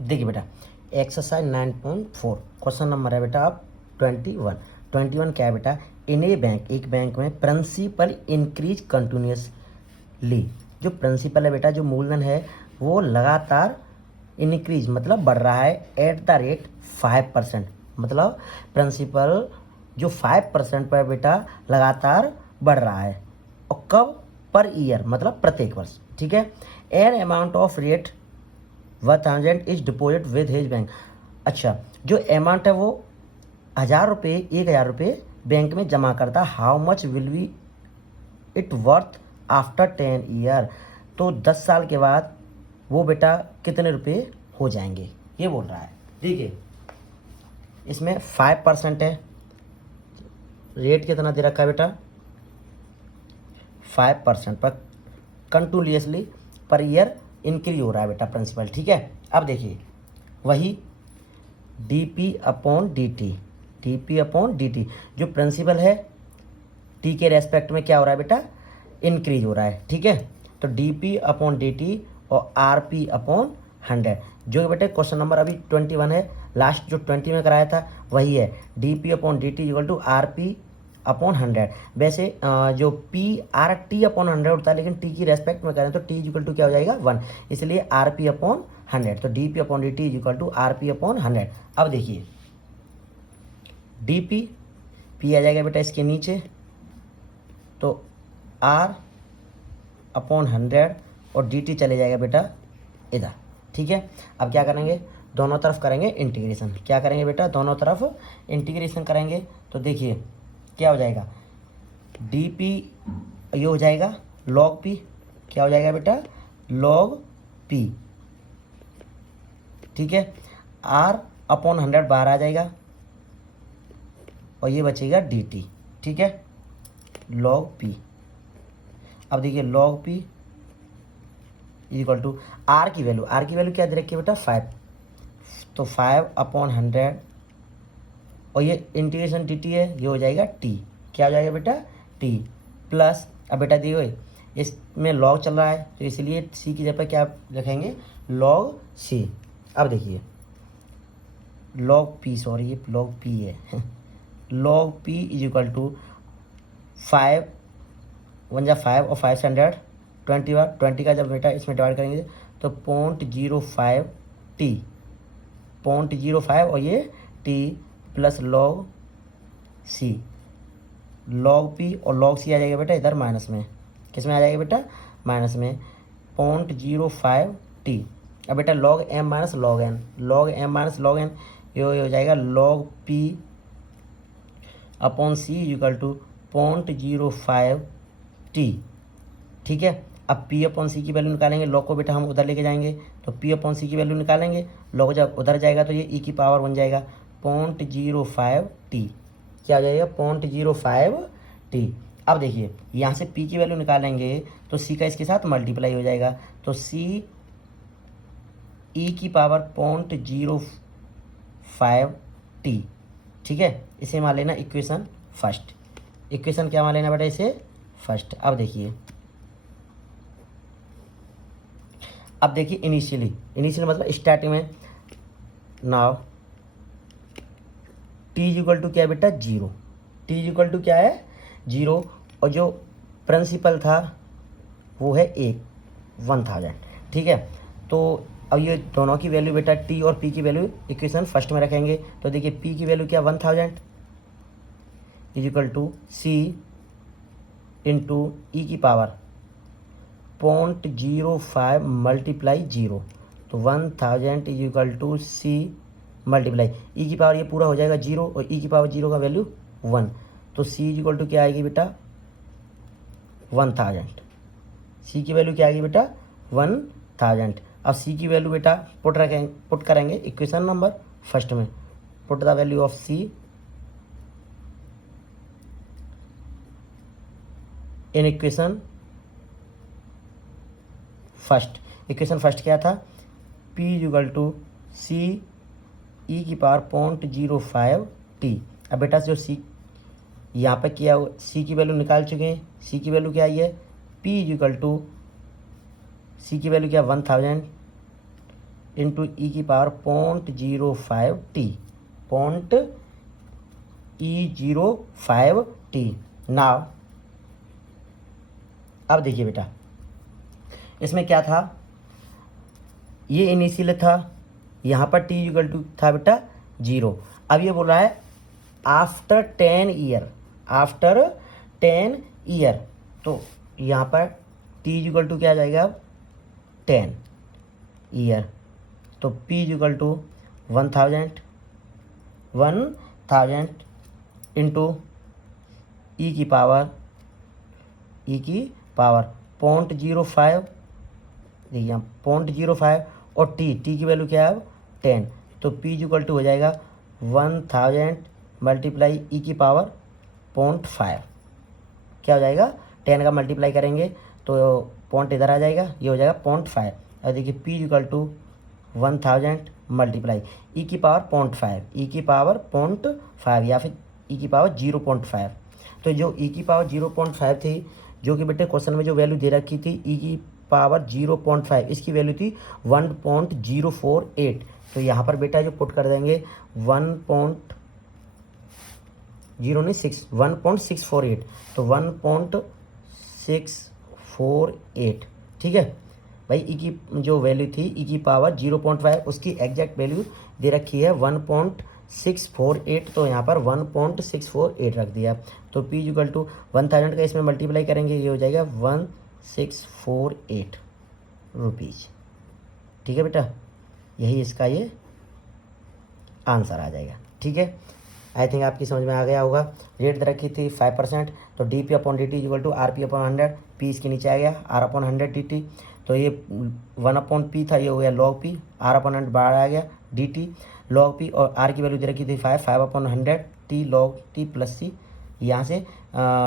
देखिए बेटा, exercise 9.4 question number है बेटा आप 21 क्या है बेटा, इन ए बैंक, एक बैंक में प्रिंसिपल इंक्रीज कंटिन्यूसली, जो प्रिंसिपल है बेटा, जो मूलधन है वो लगातार इंक्रीज मतलब बढ़ रहा है एट द रेट 5%, मतलब प्रिंसिपल जो 5% पर बेटा लगातार बढ़ रहा है, और कब, पर ईयर मतलब प्रत्येक वर्ष, ठीक है। An amount of rate 1000 is deposit with his bank. अच्छा, जो अमाउंट है वो 1000 रुपये, 1000 रुपये बैंक में जमा करता, how much will be it worth after 10 year, तो 10 साल के बाद वो बेटा कितने रुपये हो जाएंगे, ये बोल रहा है। देखिए इसमें 5% है, रेट कितना दे रखा है बेटा 5% पर कंटिन्यूसली पर ईयर इंक्रीज हो रहा है बेटा प्रिंसिपल, ठीक है। अब देखिए वही dp/dt, जो प्रिंसिपल है टी के रेस्पेक्ट में क्या हो रहा है बेटा, इंक्रीज हो रहा है, ठीक है। तो dp/dt और rp/100, जो बेटे क्वेश्चन नंबर अभी 21 है, लास्ट जो 20 में कराया था वही है, dp/dt इक्वल टू rp/100। वैसे जो p/t/100 होता है, लेकिन t की रेस्पेक्ट में करें तो t इक्वल टू क्या हो जाएगा 1, इसलिए rp/100, तो dp/dt इक्वल टू rp/100। अब देखिए dp, p आ जाएगा बेटा इसके नीचे, तो r/100 और dt चले जाएगा बेटा इधर, ठीक है। अब क्या करेंगे, दोनों तरफ करेंगे इंटीग्रेशन, क्या करेंगे बेटा दोनों तरफ इंटीग्रेशन करेंगे, तो देखिए क्या हो जाएगा, dp ये हो जाएगा log p, क्या हो जाएगा बेटा log p, ठीक है। r/100 बाहर आ जाएगा और ये बचेगा dt, ठीक है, log p। अब देखिए log p equal to r की वैल्यू क्या दे रखी है बेटा 5, तो 5/100 और ये इंटीग्रेशन dt है, ये हो जाएगा t, क्या हो जाएगा बेटा t प्लस, अब बेटा दिए हुए इसमें log चल रहा है तो इसलिए c की जगह क्या रखेंगे log c। अब देखिए log p, सॉरी ये log p है log p is equal to 5 1 जा 5 और 5 से 100 20 का जब बेटा इसमें डिवाइड करेंगे तो 0.05 और ये t plus log c, log p और log c आ जाएगा बेटा इधर माइनस में, किस में आ जाएगा बेटा माइनस में 0.05t। अब बेटा log m minus log n, ये हो जाएगा log p/c equal to 0.05t, ठीक है। अब p/c की वैल्यू निकालेंगे, log को बेटा हम उधर लेके जाएंगे तो p/c की वैल्यू निकालेंगे, log जब उधर जाएगा तो ये e की पावर बन जाएगा 0.05t, क्या हो जाएगा 0.05t। अब देखिए यहाँ से p की वैल्यू निकालेंगे तो c का इसके साथ मल्टीप्लाई हो जाएगा, तो c e की पावर 0.05t, ठीक है। इसे मान लेना इक्वेशन फर्स्ट, इक्वेशन क्या मान लेना बेटा इसे फर्स्ट। अब देखिए इनिशियली मतलब स्टार्टिंग में, नाउ t इक्वल टू क्या है बेटा 0, t इक्वल टू क्या है 0, और जो प्रिंसिपल था वो है 1000, ठीक है। तो अब ये दोनों की वैल्यू बेटा t और p की वैल्यू इक्वेशन फर्स्ट में रखेंगे, तो देखिए p की वैल्यू क्या 1000 is equal to c into e की पावर 0.05 मल्टीप्लाई 0, तो 1000 is equal to c multiply e की पावर, ये पूरा हो जाएगा 0 और ई की पावर 0 का वैल्यू 1, तो c इज इक्वल टू क्या आएगी बेटा 1000, c की वैल्यू क्या आएगी बेटा 1000। अब c की वैल्यू बेटा पुट करेंगे इक्वेशन नंबर फर्स्ट में, put the value of c in equation first क्या था p इक्वल टू c ई की पावर 0.05t। अब बेटा जो c यहाँ पे किया c की वैल्यू निकाल चुके हैं, c की वैल्यू क्या आई है p इक्वल टू c की वैल्यू क्या 1000 इंटू ई की पावर 0.05t, 0.05t। नाउ अब देखिए बेटा, इसमें क्या था, ये इनिशियल था, यहाँ पर टी इक्वल टू था बेटा 0। अब ये बोल रहा है आफ्टर 10 ईयर, आफ्टर 10 ईयर, तो यहाँ पर टी इक्वल टू क्या आ जाएगा अब 10 ईयर, तो P equal to 1000 into e की पावर 0.05, देखिए 0.05 और टी की वैल्यू क्या है अब 10, तो पी इक्वल टू हो जाएगा 1000 मल्टीप्लाई ई की पावर 0.5, क्या हो जाएगा 10 का मल्टीप्लाई करेंगे तो पॉइंट इधर आ जाएगा, ये हो जाएगा 0.5। और देखिए P equal to 1000 multiply e की पावर 0.5, ई की पावर 0.5 या फिर ई की पावर 0.5। तो जो ई की पावर 0.5 थी, जो कि बेटे क्वेश्चन में जो वैल्यू दे रखी थी ई की पावर 0.5, इसकी वैल्यू थी 1.048। तो यहाँ पर बेटा जो पुट कर देंगे 1.648, तो 1.648, ठीक है भाई। ई की जो वैल्यू थी ई की पावर 0.5, उसकी एग्जैक्ट वैल्यू दे रखी है 1.648, तो यहाँ पर 1.648 रख दिया। तो पी इक्वल टू 1000 का इसमें मल्टीप्लाई करेंगे, ये हो जाएगा 1648 रुपीज़, ठीक है बेटा, यही इसका ये आंसर आ जाएगा, ठीक है। आई थिंक आपकी समझ में आ गया होगा। रेट दे रखी थी 5%, तो D P upon D T equal to R P upon 100, P इसके नीचे आ गया आर अपॉन 100 डी टी, तो ये 1 अपॉन पी था, ये हो गया लॉग पी, आर अपॉन 100 बाहर आ गया डी टी लॉग पी, और आर की वैल्यू दे रखी थी 5 upon 100 T log T plus सी, यहाँ से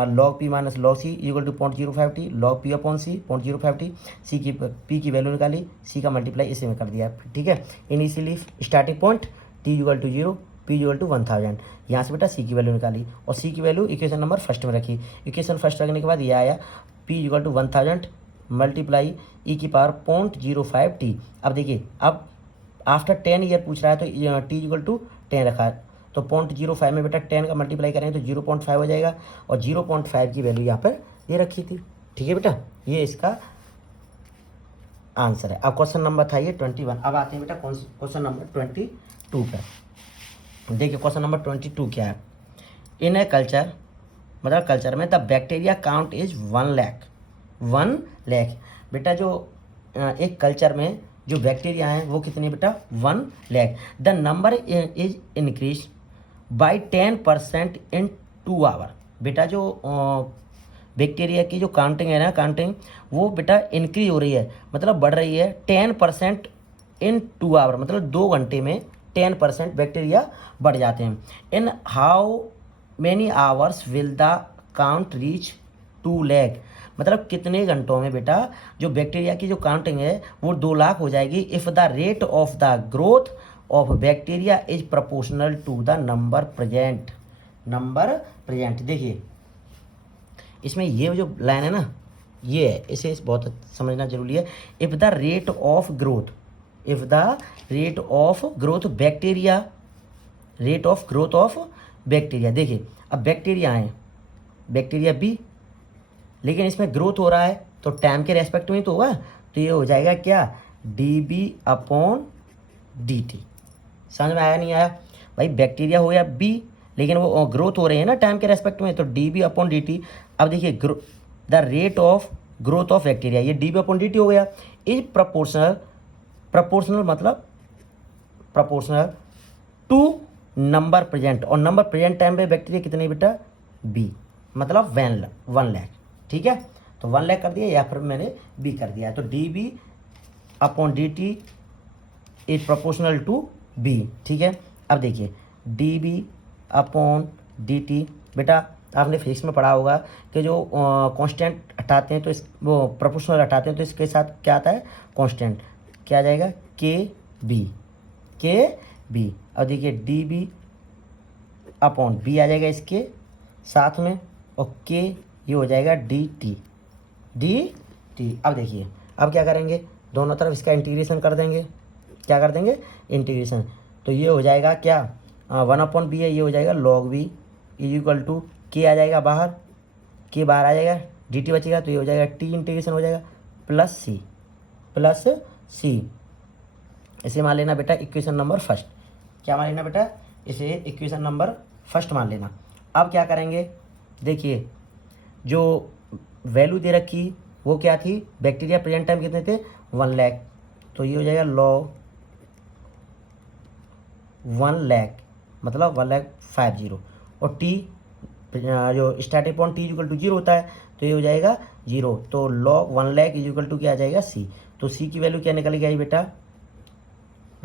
log P minus log c equal to 0.05t log P upon C 0.05t, सी की पी की वैल्यू निकाली, सी का मल्टीप्लाई इसी में कर दिया, ठीक है। Initially starting point T equal to 0, P equal to 1000, यहाँ से बेटा सी की वैल्यू निकाली और सी की वैल्यू इक्वेशन नंबर फर्स्ट में रखी। इक्वेशन फर्स्ट रखने के बाद ये आया P equal to 1000 multiply e की पावर 0.05t। अब देखिए, अब आफ्टर 10 ईयर पूछ रहा है, तो टी इक्वल टू 10 रखा है, तो 0.05 में बेटा 10 का मल्टीप्लाई करेंगे तो 0.5 हो जाएगा, और 0.5 की वैल्यू यहाँ पर ये रखी थी, ठीक है बेटा, ये इसका आंसर है। अब क्वेश्चन नंबर था ये 21। अब आते हैं बेटा क्वेश्चन नंबर 22 पर। देखिए क्वेश्चन नंबर 22 क्या है। इन ए कल्चर, मतलब कल्चर में the bacteria count is 1 lakh. बेटा जो एक कल्चर में जो बैक्टीरिया हैं वो कितने बेटा 1 lakh. The number is increase by 10% in 2 hour. बेटा जो बैक्टीरिया की जो काउंटिंग है ना, काउंटिंग वो बेटा इंक्रीज हो रही है, मतलब बढ़ रही है 10% इन 2 आवर, मतलब 2 घंटे में 10% बैक्टीरिया बढ़ जाते हैं। In how many hours will the count reach 2 lakh. मतलब कितने घंटों में बेटा जो बैक्टीरिया की जो काउंटिंग है वो 2 लाख हो जाएगी if the rate of the growth of bacteria is proportional to the number present. देखिए इसमें ये जो लाइन है ना, ये है, इसे बहुत समझना जरूरी है। If the rate of growth, bacteria, देखिए अब बैक्टीरिया है, बैक्टीरिया बी, लेकिन इसमें ग्रोथ हो रहा है तो टाइम के रेस्पेक्ट में तो होगा, तो ये हो जाएगा क्या D B upon D T. समझ में आया नहीं आया भाई? बैक्टीरिया हो या बी, लेकिन वो ग्रोथ हो रही है ना टाइम के रेस्पेक्ट में, तो D B upon D t. अब देखिए the rate of growth of bacteria, ये d B upon D t हो गया, इज प्रोपोर्शनल मतलब प्रोपोर्शनल टू नंबर प्रेजेंट, और नंबर प्रेजेंट टाइम पे बैक्टीरिया कितने बेटा बी, मतलब 1 लाख, ठीक है। तो 1 लाख कर दिया या फिर मैंने बी कर दिया, तो D B upon D T is proportional to B, ठीक है। अब देखिए D B upon D T, बेटा आपने फिजिक्स में पढ़ा होगा कि जो कांस्टेंट हटाते हैं तो इस वो प्रोपोर्शनल हटाते हैं तो इसके साथ क्या आता है कांस्टेंट, क्या आ जाएगा के बी। अब देखिए डी बी अपॉन बी आ जाएगा इसके साथ में, और के ये हो जाएगा डी टी। अब देखिए अब क्या करेंगे, दोनों तरफ इसका इंटीग्रेशन कर देंगे, क्या कर देंगे, इंटीग्रेशन। तो ये हो जाएगा क्या, 1/b है, ये हो जाएगा log b is equal to K आ जाएगा बाहर, के बाहर आ जाएगा, dt बचेगा, तो ये हो जाएगा t इंटीग्रेशन हो जाएगा प्लस सी। इसे मान लेना बेटा इक्वेशन नंबर फर्स्ट। क्या मान लेना बेटा, इसे इक्वेशन नंबर फर्स्ट मान लेना। अब क्या करेंगे, देखिए जो वैल्यू दे रखी वो क्या थी, बैक्टीरिया प्रेजेंट टाइम कितने थे 1 लाख, तो ये हो जाएगा log 1 लाख मतलब 1,50,000 और टी जो starting point T equal to 0 होता है, तो ये हो जाएगा 0, तो log 1 lakh is equal to क्या आ जाएगा सी। तो सी की वैल्यू क्या निकल गई बेटा,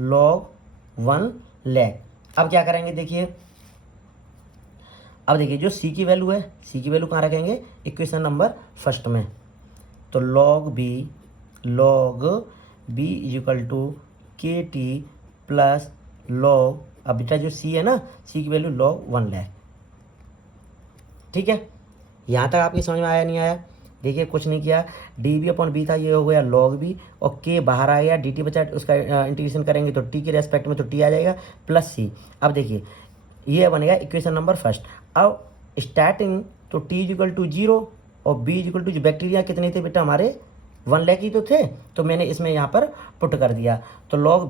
log 1 लाख। अब क्या करेंगे, देखिए अब देखिए जो सी की वैल्यू है, सी की वैल्यू कहाँ रखेंगे, इक्वेशन नंबर फर्स्ट में, तो log b is equal to के टी प्लस log, अब बेटा जो सी है ना, सी की वैल्यू log 1 लाख। ठीक है, यहाँ तक आपकी समझ में आया नहीं आया, देखिए कुछ नहीं किया, डी बी अपॉन बी था, ये हो गया log b, और के बाहर आ गया, डी टी बचा, उसका इंटीग्रेशन करेंगे तो टी के रेस्पेक्ट में तो टी आ जाएगा प्लस सी। अब देखिए ये बनेगा इक्वेशन नंबर फर्स्ट। अब स्टार्टिंग तो टी इक्वल टू 0 और बी इक्वल टू, जो बैक्टीरिया कितने थे बेटा हमारे 1 लाख ही तो थे, तो मैंने इसमें यहाँ पर पुट कर दिया, तो log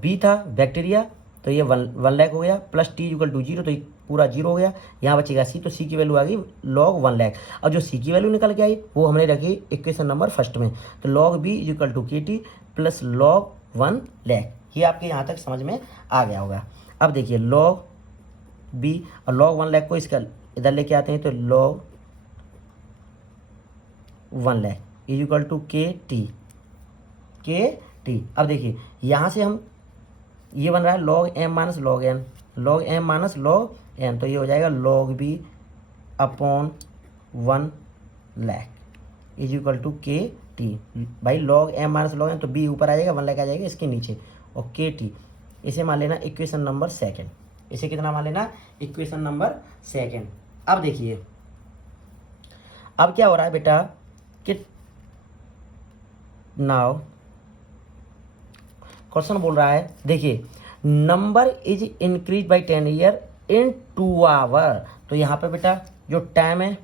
बी था बैक्टीरिया, तो ये 1 लाख हो गया प्लस टी इक्वल टू 0, तो ये पूरा 0 हो गया, यहाँ बचेगा सी, तो सी की वैल्यू आ गई log 1 लाख। अब जो सी की वैल्यू निकल के आई वो हमने रखी इक्वेशन नंबर फर्स्ट में, तो log b इक्वल टू के टी प्लस log 1 लाख। ये आपके यहाँ तक समझ में आ गया होगा। अब देखिए log b और log 1 लाख को इसका इधर लेके आते हैं, तो log 1 lakh is equal to के टी। अब देखिए यहाँ से हम ये बन रहा है log m minus log n, log m minus log n, तो ये हो जाएगा log b upon 1 lakh is equal to के टी। भाई log m minus log n, तो b ऊपर आ जाएगा, 1 लाख आ जाएगा इसके नीचे, और के टी इसे मान लेना इक्वेशन नंबर सेकंड। इसे कितना मान लेना, इक्वेशन नंबर सेकंड। अब देखिए अब क्या हो रहा है बेटा कि नाउ क्वेश्चन बोल रहा है, देखिए number is increase by 10 year in 2 hour, तो यहाँ पे बेटा जो टाइम है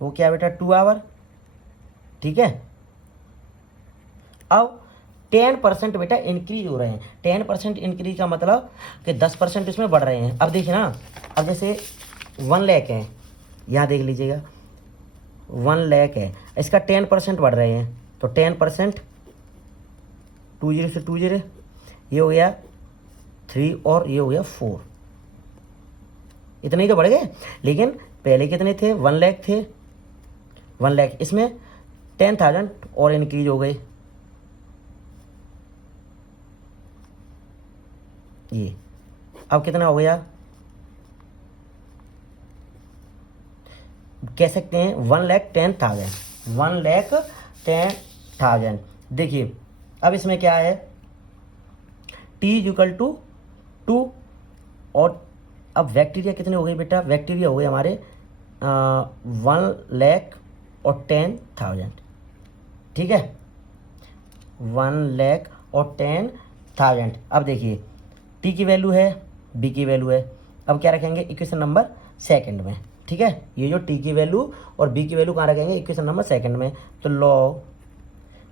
वो क्या बेटा 2 आवर। ठीक है, अब 10% बेटा इंक्रीज हो रहे हैं, 10% इंक्रीज का मतलब कि 10% इसमें बढ़ रहे हैं। अब देखिए ना, अब जैसे 1 लाख है, यहाँ देख लीजिएगा 1 लाख है, इसका 10% बढ़ रहे हैं, तो 10% 20 से 20, ये हो गया 3 और ये हो गया 4, इतने ही तो बढ़ गए। लेकिन पहले कितने थे, 1 लाख थे, 1 लाख, इसमें 10,000 और इंक्रीज हो गए, ये अब कितना हो गया, कह सकते हैं 1,10,000, 1,10,000। देखिए अब इसमें क्या है, टी इक्वल टू 2, और अब बैक्टीरिया कितने हो गए बेटा, बैक्टीरिया हो गए हमारे 1,10,000। ठीक है, 1,10,000। अब देखिए टी की वैल्यू है, बी की वैल्यू है, अब क्या रखेंगे इक्वेशन नंबर सेकंड में। ठीक है, ये जो टी की वैल्यू और बी की वैल्यू कहाँ रखेंगे, इक्वेशन नंबर सेकंड में, तो log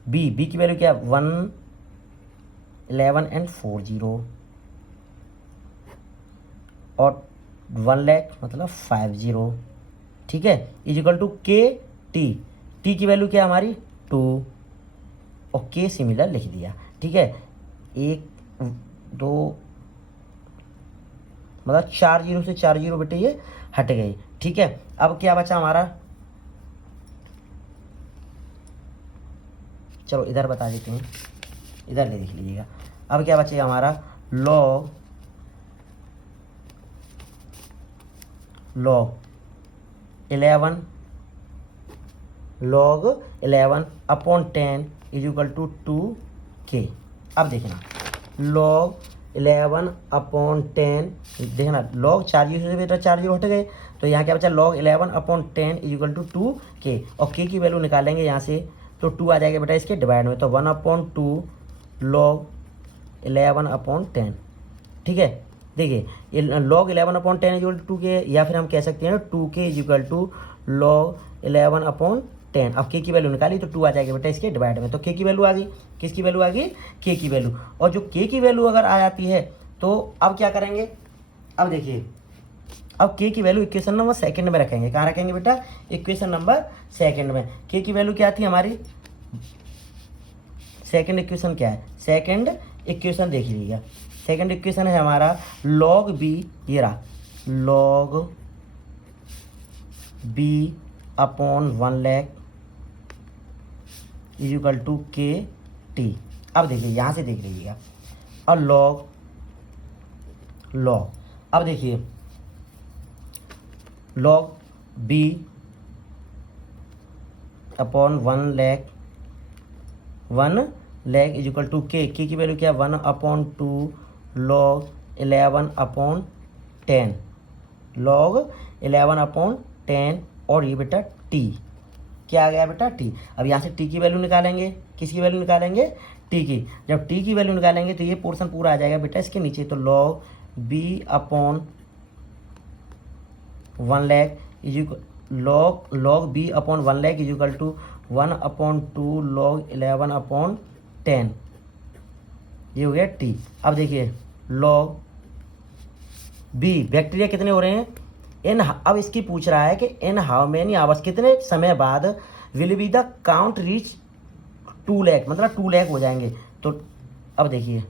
बी की वैल्यू क्या 1,11 and 40 और 1 लाख मतलब 50। ठीक है, इज इक्वल टू के टी की वैल्यू क्या हमारी 2 और के सिमिलर लिख दिया। ठीक है, 1 2 मतलब 4 0 से 4 0 बेटे ये हट गई। ठीक है, अब क्या बचा हमारा, चलो इधर बता देते हैं, इधर ले देख लीजिएगा। अब क्या बचेगा हमारा, log 11 upon 10 is equal to 2k। अब देखना log 11 अपॉन 10, देखना log 4 0 से बेटा 4 0 हट गए, तो यहाँ क्या बचा log 11 upon 10 is equal to 2k, और k की वैल्यू निकालेंगे यहाँ से, तो 2 आ जाएगा बेटा इसके डिवाइड में, तो 1/2 log 11/10, ठीक है। देखिए log 11/10 इक्वल टू 2k, या फिर हम कह सकते हैं 2k इक्वल टू log 11/10। अब k की वैल्यू निकाली तो 2 आ जाएगी बेटा इसके डिवाइड में, तो k की वैल्यू आ गई, किसकी वैल्यू आ गई, k की वैल्यू। और जो k की वैल्यू अगर आ जाती है तो अब क्या करेंगे, अब देखिए अब k की वैल्यू इक्वेशन नंबर सेकंड में रखेंगे। कहाँ रखेंगे बेटा, इक्वेशन नंबर सेकंड में। k की वैल्यू क्या थी हमारी, सेकंड इक्वेशन क्या है, सेकंड इक्वेशन देख लीजिएगा, सेकंड इक्वेशन है हमारा log b, ये रहा log b upon 1 lakh is equal to के टी। अब देखिए यहाँ से देख लीजिएगा, और log अब देखिए log b upon 1 lakh is equal to K की वैल्यू क्या है 1/2 log 11/10 log 11/10, और ये बेटा t क्या आ गया बेटा t। अब यहाँ से t की वैल्यू निकालेंगे, किसकी वैल्यू निकालेंगे, t की। जब t की वैल्यू निकालेंगे तो ये पोर्शन पूरा आ जाएगा बेटा इसके नीचे, तो log b upon 1 lakh is log b upon 1 lakh is equal to 1/2 log 11/10, ये हो गया t। अब देखिए log b बैक्टीरिया कितने हो रहे हैं, इन, अब इसकी पूछ रहा है कि इन हाउ मेनी आवर्स, कितने समय बाद will be the count reach 2 lakh, मतलब 2 लाख हो जाएंगे। तो अब देखिए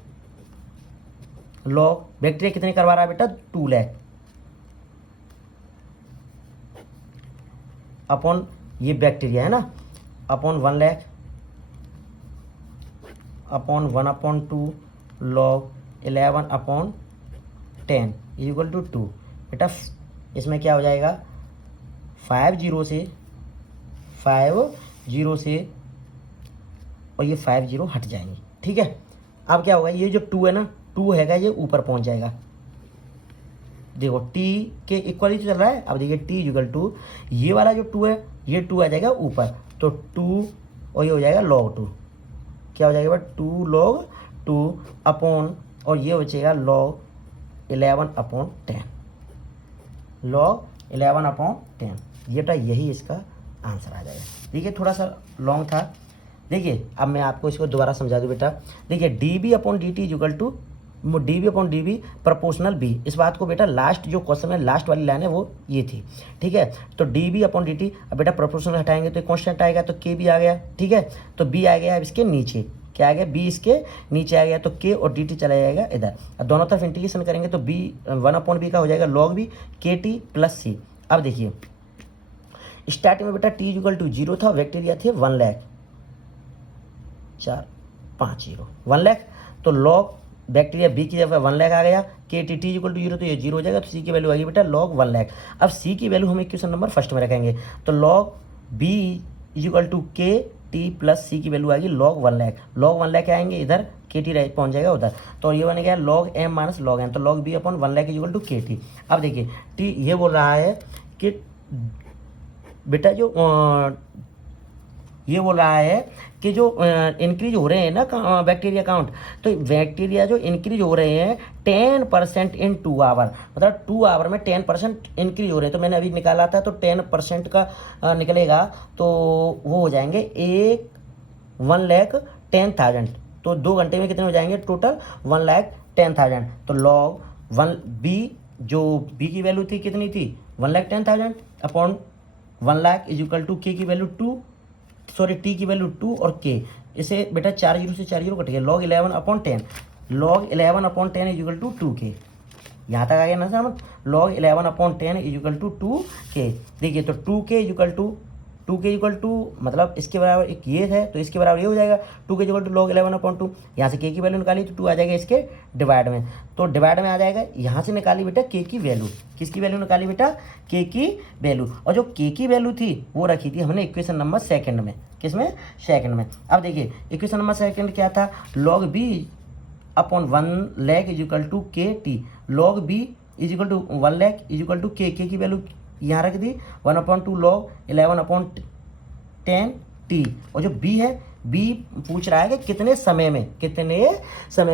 log बैक्टीरिया कितने करवा रहा है बेटा 2 लाख अपॉन ये बैक्टीरिया है ना, upon 1 lakh upon 1/2 log 11/10 equal to 2। बेटा इसमें क्या हो जाएगा 5 0 से और ये 5 0 हट जाएंगे, ठीक है। अब क्या होगा, ये जो 2 है ना, 2 हैगा ये ऊपर पहुंच जाएगा, देखो t के इक्वल ही तो चल रहा है। अब देखिए t इक्वल टू ये वाला जो 2 है, ये 2 आ जाएगा ऊपर, तो 2 और ये हो जाएगा log 2, क्या हो जाएगा 2 log 2 अपॉन, और ये बचेगा log 11/10 log 11/10। ये बेटा यही इसका आंसर आ जाएगा। देखिए थोड़ा सा लॉन्ग था, देखिए अब मैं आपको इसको दोबारा समझा दूँ बेटा। देखिए dB/dt equal to dB/dB proportional b, इस बात को बेटा लास्ट जो क्वेश्चन में लास्ट वाली लाइन है वो ये थी, ठीक है। तो dB/dt, अब बेटा प्रोपोर्शनल हटाएंगे तो कॉन्स्टेंट आएगा, तो k भी आ गया, ठीक है। तो b आ गया अब इसके नीचे, क्या आ गया b इसके नीचे आ गया, तो k और dt चला जाएगा इधर। अब दोनों तरफ इंटीग्रेशन करेंगे तो b 1/b का हो जाएगा log b kt plus c। अब देखिए स्टार्टिंग में बेटा t इक्वल टू 0 था, बैक्टीरिया थे 1 लाख 1 लाख, तो log बैक्टीरिया b की जगह 1 लाख आ गया, के टी टी इक्वल टू 0 तो ये 0 हो जाएगा, तो c की वैल्यू आ गई बेटा log 1 लाख। अब c की वैल्यू हम इक्वेशन नंबर फर्स्ट में रखेंगे, तो log b इक्वल टू के टी प्लस c की वैल्यू आएगी log 1 लाख। log 1 लाख आएंगे इधर, के टी राइट पहुंच जाएगा उधर, तो ये बन गया log m minus log n, तो log b upon 1 lakh equal to के टी। अब देखिए टी ये बोल रहा है कि बेटा जो ये बोल रहा है कि जो इंक्रीज हो रहे हैं ना बैक्टीरिया काउंट, तो बैक्टीरिया जो इंक्रीज हो रहे हैं 10% इन 2 आवर, मतलब 2 आवर में 10% इंक्रीज हो रहे हैं। तो मैंने अभी निकाला था, तो 10% का निकलेगा तो वो हो जाएंगे 1,10,000, तो 2 घंटे में कितने हो जाएंगे टोटल 1,10,000। तो log 1 b, जो b की वैल्यू थी कितनी थी 1,10,000 upon 1 lakh is equal to k की वैल्यू 2, सॉरी t की वैल्यू 2 और k, इसे बेटा 4 0 से 4 0 कट गया, log 11/10 log 11/10 is equal to 2k। यहाँ तक आ गया ना समझ, log 11/10 is equal to 2k। देखिए तो 2k इक्वल टू मतलब इसके बराबर एक ये है, तो इसके बराबर ये हो जाएगा 2k इक्वल टू log 11/2। यहाँ से k की वैल्यू निकाली तो 2 आ जाएगा इसके डिवाइड में, तो डिवाइड में आ जाएगा। यहाँ से निकाली बेटा k की वैल्यू, किसकी वैल्यू निकाली बेटा k की वैल्यू, और जो k की वैल्यू थी वो रखी थी हमने इक्वेशन नंबर सेकंड में, किसमें सेकंड में। अब देखिए इक्वेशन नंबर सेकंड क्या था, log b upon 1 lakh is equal to के t, log b is equal to 1 lakh is equal to k की वैल्यू यहाँ रख दी 1/2 log 11/10 t, और जो b है बी पूछ रहा है कि कितने समय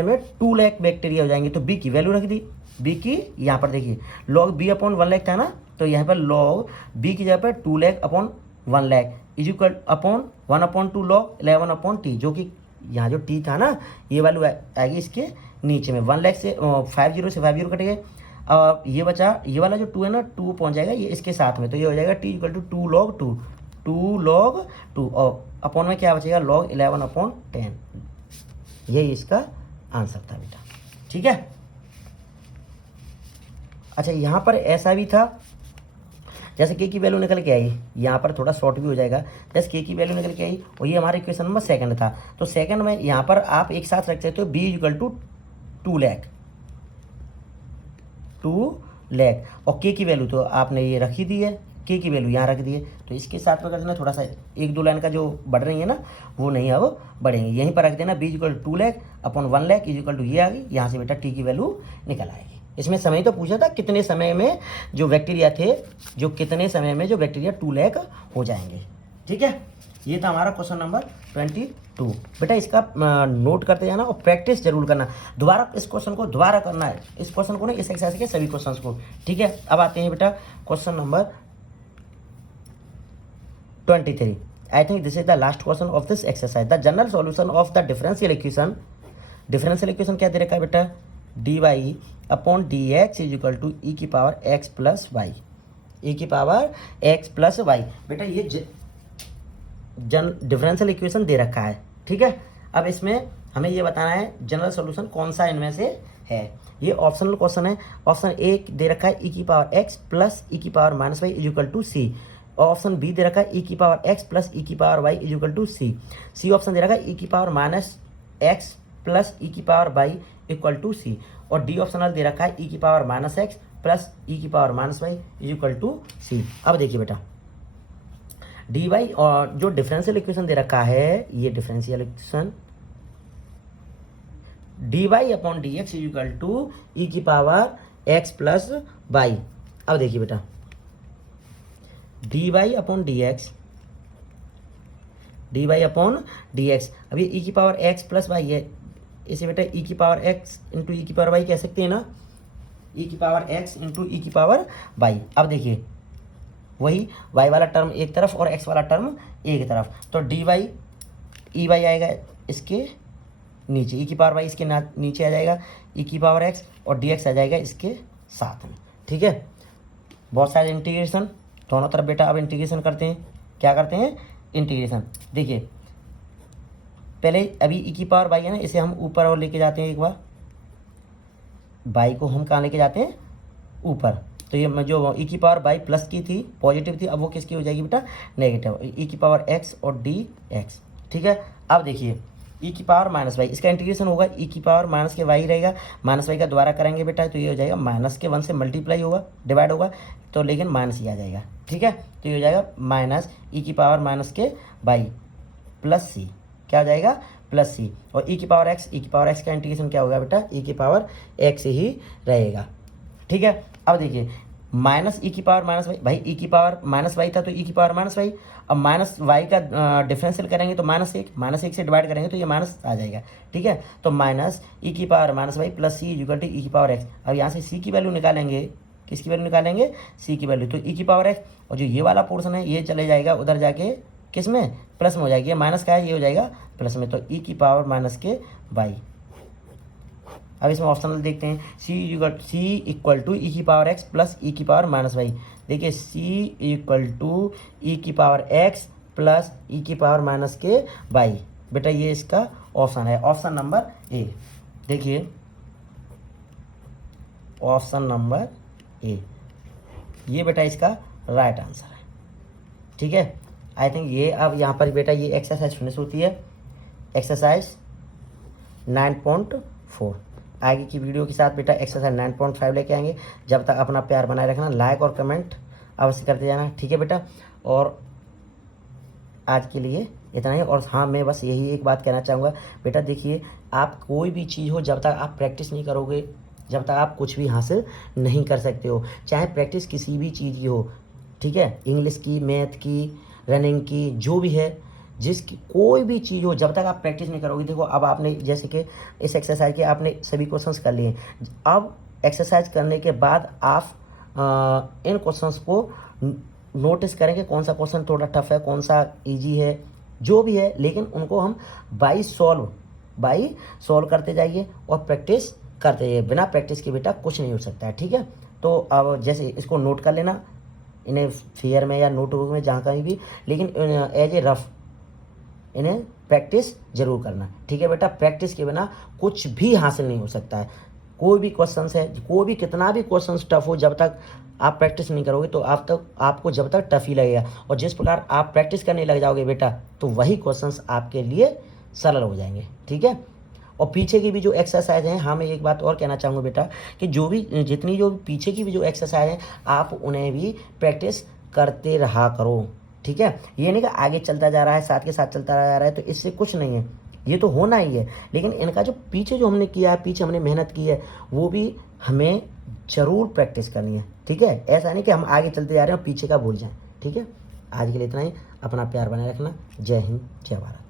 में 2 लाख बैक्टीरिया हो जाएंगे, तो बी की वैल्यू रख दी। बी की यहाँ पर देखिए लॉग बी अपॉन 1 लाख था ना, तो यहाँ पर लॉग बी की जगह पर 2 lakh upon 1 lakh is equal upon 1/2 log 11 upon T, जो कि यहाँ जो टी था ना ये वैल्यू आएगी इसके नीचे में। 1 लाख से 50 से 50 कट गए, ये बचा, ये वाला जो 2 है ना 2 पहुँच जाएगा ये इसके साथ में, तो ये हो जाएगा T equal to 2 log 2, 2 log 2 और अपॉन में क्या बचेगा log 11 अपॉन 10। यही इसका आंसर था बेटा, ठीक है। अच्छा यहाँ पर ऐसा भी था, जैसे के की वैल्यू निकल के आई, यहाँ पर थोड़ा शॉर्ट भी हो जाएगा, जैसे के की वैल्यू निकल के आई और ये हमारे इक्वेशन नंबर सेकंड था, तो सेकंड में यहाँ पर आप एक साथ रख सकते हो बी इक्वल टू 2 लाख और के की वैल्यू तो आपने ये रख ही दी है, के की वैल्यू यहाँ रख दी है, तो इसके साथ में कर देना, थोड़ा सा 1-2 लाइन का जो बढ़ रही है ना वो नहीं अब बढ़ेंगे, यहीं पर रख देना B equal to 2 lakh upon 1 lakh is equal to ये आ गई, यहाँ से बेटा टी की वैल्यू निकल आएगी। इसमें समय तो पूछा था कितने समय में जो बैक्टीरिया थे, जो कितने समय में जो बैक्टीरिया 2 लाख हो जाएंगे, ठीक है। ये था हमारा क्वेश्चन नंबर 22। बेटा इसका नोट करते जाना और प्रैक्टिस जरूर करना, दोबारा इस क्वेश्चन को दोबारा करना है, इस क्वेश्चन को नहीं, इस एक्सरसाइज के सभी क्वेश्चंस को, ठीक है। अब आते हैं बेटा question number 23। I think this is the last question of this exercise. The general solution of the differential equation क्या दे रखा है बेटा, d y upon d x is equal to e की power x plus y, e की power x plus Y. बेटा ये differential equation दे रखा है, ठीक है। अब इसमें हमें ये बताना है जनरल सॉल्यूशन कौन सा इनमें से है। ये ऑप्शनल क्वेश्चन है। ऑप्शन ए दे रखा है ई की पावर एक्स प्लस ई की power minus y is equal to c, option B दे रखा है ई की पावर एक्स प्लस ई की power y is equal to c, C option दे रखा है ई की power minus x plus e की power y equal to c, और डी ऑप्शनल दे रखा है ई की power minus x plus e की power minus y is equal to c. अब देखिए बेटा डी वाई और जो डिफरेंशियल इक्वेशन दे रखा है, ये differential equation d y upon d x is equal to e की पावर एक्स प्लस वाई। अब देखिए बेटा d y upon d x, d y upon d x, अब ये ई की पावर एक्स प्लस वाई है, इसे बेटा ई की पावर एक्स इंटू ई की पावर वाई कह सकते हैं ना, ई की पावर एक्स इंटू ई की पावर वाई। अब देखिए वही वाई वाला टर्म एक तरफ और एक्स वाला टर्म एक तरफ, तो डी वाई ई वाई आएगा इसके नीचे, ई की पावर वाई इसके नीचे आ जाएगा, ई की पावर एक्स और डी एक्स आ जाएगा इसके साथ में, ठीक है। बहुत सारे इंटीग्रेशन दोनों तरफ बेटा अब इंटीग्रेशन करते हैं, क्या करते हैं इंटीग्रेशन। देखिए पहले अभी ई की पावर वाई है ना, इसे हम ऊपर और लेके जाते हैं एक बार, वाई को हम कहाँ लेके जाते हैं ऊपर, तो ये जो ई की पावर वाई प्लस की थी पॉजिटिव थी, अब वो किसकी हो जाएगी बेटा नेगेटिव, ई की पावर एक्स और डी एक्स, ठीक है। अब देखिए ई की पावर माइनस वाई, इसका इंटीग्रेशन होगा ई की पावर माइनस के वाई रहेगा, माइनस वाई का द्वारा करेंगे बेटा तो ये हो जाएगा माइनस के 1 से मल्टीप्लाई होगा डिवाइड होगा, तो लेकिन माइनस ही आ जाएगा, ठीक है। तो ये हो जाएगा माइनस ई की पावर माइनस के वाई प्लस सी, क्या हो जाएगा प्लस सी, और ई की पावर एक्स, ई की पावर एक्स का इंटीग्रेशन क्या होगा बेटा ई की पावर एक्स ही रहेगा, ठीक है। अब देखिए माइनस ई की पावर माइनस वाई, भाई ई की पावर माइनस वाई था तो ई की पावर माइनस वाई, अब माइनस वाई का डिफरेंशियल करेंगे तो -1 से डिवाइड करेंगे तो ये माइनस आ जाएगा, ठीक है। तो माइनस ई की power minus y plus c equal to e की पावर एक्स। अब यहाँ से सी की वैल्यू निकालेंगे, किसकी वैल्यू निकालेंगे सी की वैल्यू, तो ई की पावर एक्स, और जो ये वाला पोर्शन है ये चले जाएगा उधर जाके किस में प्लस में हो जाएगी, माइनस का है ये हो जाएगा प्लस में, तो ई की पावर माइनस के वाई। अब इसमें ऑप्शनल देखते हैं, सी इक्वल टू ई की पावर एक्स प्लस ई की पावर माइनस वाई। देखिए सी इक्वल टू ई की पावर एक्स प्लस ई की पावर माइनस के वाई, बेटा ये इसका ऑप्शन है, ऑप्शन नंबर ए। देखिए ऑप्शन नंबर ए, ये बेटा इसका राइट आंसर है, ठीक है। आई थिंक ये अब यहाँ पर बेटा ये एक्सरसाइज फिनिश होती है, एक्सरसाइज 9.4। आगे की वीडियो के साथ बेटा एक्सरसाइज 9.5 लेके आएंगे। जब तक अपना प्यार बनाए रखना, लाइक और कमेंट अवश्य करते जाना, ठीक है बेटा। और आज के लिए इतना ही। और हाँ मैं बस यही एक बात कहना चाहूँगा बेटा, देखिए आप कोई भी चीज़ हो जब तक आप प्रैक्टिस नहीं करोगे, जब तक आप कुछ भी हासिल नहीं कर सकते हो, चाहे प्रैक्टिस किसी भी चीज़ की हो, ठीक है, इंग्लिश की, मैथ की, रनिंग की, जो भी है, जिसकी कोई भी चीज़ हो, जब तक आप प्रैक्टिस नहीं करोगे, देखो अब आपने जैसे कि इस एक्सरसाइज के आपने सभी क्वेश्चंस कर लिए, अब एक्सरसाइज करने के बाद आप इन क्वेश्चंस को नोटिस करेंगे कौन सा क्वेश्चन थोड़ा टफ है, कौन सा इजी है, जो भी है, लेकिन उनको हम बाई सॉल्व करते जाइए और प्रैक्टिस करते जाइए। बिना प्रैक्टिस के बेटा कुछ नहीं हो सकता है, ठीक है। तो अब जैसे इसको नोट कर लेना, इन्हें फेयर में या नोटबुक में जहाँ कहीं भी, लेकिन एज ए रफ इन्हें प्रैक्टिस जरूर करना, ठीक है बेटा। प्रैक्टिस के बिना कुछ भी हासिल नहीं हो सकता है। कोई भी क्वेश्चंस है, कोई भी कितना भी क्वेश्चंस टफ हो, जब तक आप प्रैक्टिस नहीं करोगे तो आपको जब तक टफ ही लगेगा। और जिस प्रकार आप प्रैक्टिस करने लग जाओगे बेटा, तो वही क्वेश्चंस आपके लिए सरल हो जाएंगे, ठीक है। और पीछे की भी जो एक्सरसाइज हैं, हाँ मैं एक बात और कहना चाहूँगा बेटा कि जो पीछे की भी जो एक्सरसाइज हैं, आप उन्हें भी प्रैक्टिस करते रहा करो, ठीक है। ये नहीं कि आगे चलता जा रहा है, साथ के साथ चलता जा रहा है, तो इससे कुछ नहीं है, ये तो होना ही है, लेकिन इनका जो पीछे जो हमने किया है, पीछे हमने मेहनत की है, वो भी हमें ज़रूर प्रैक्टिस करनी है, ठीक है। ऐसा नहीं कि हम आगे चलते जा रहे हैं और पीछे का भूल जाएं, ठीक है। आज के लिए इतना ही। अपना प्यार बनाए रखना। जय हिंद, जय भारत।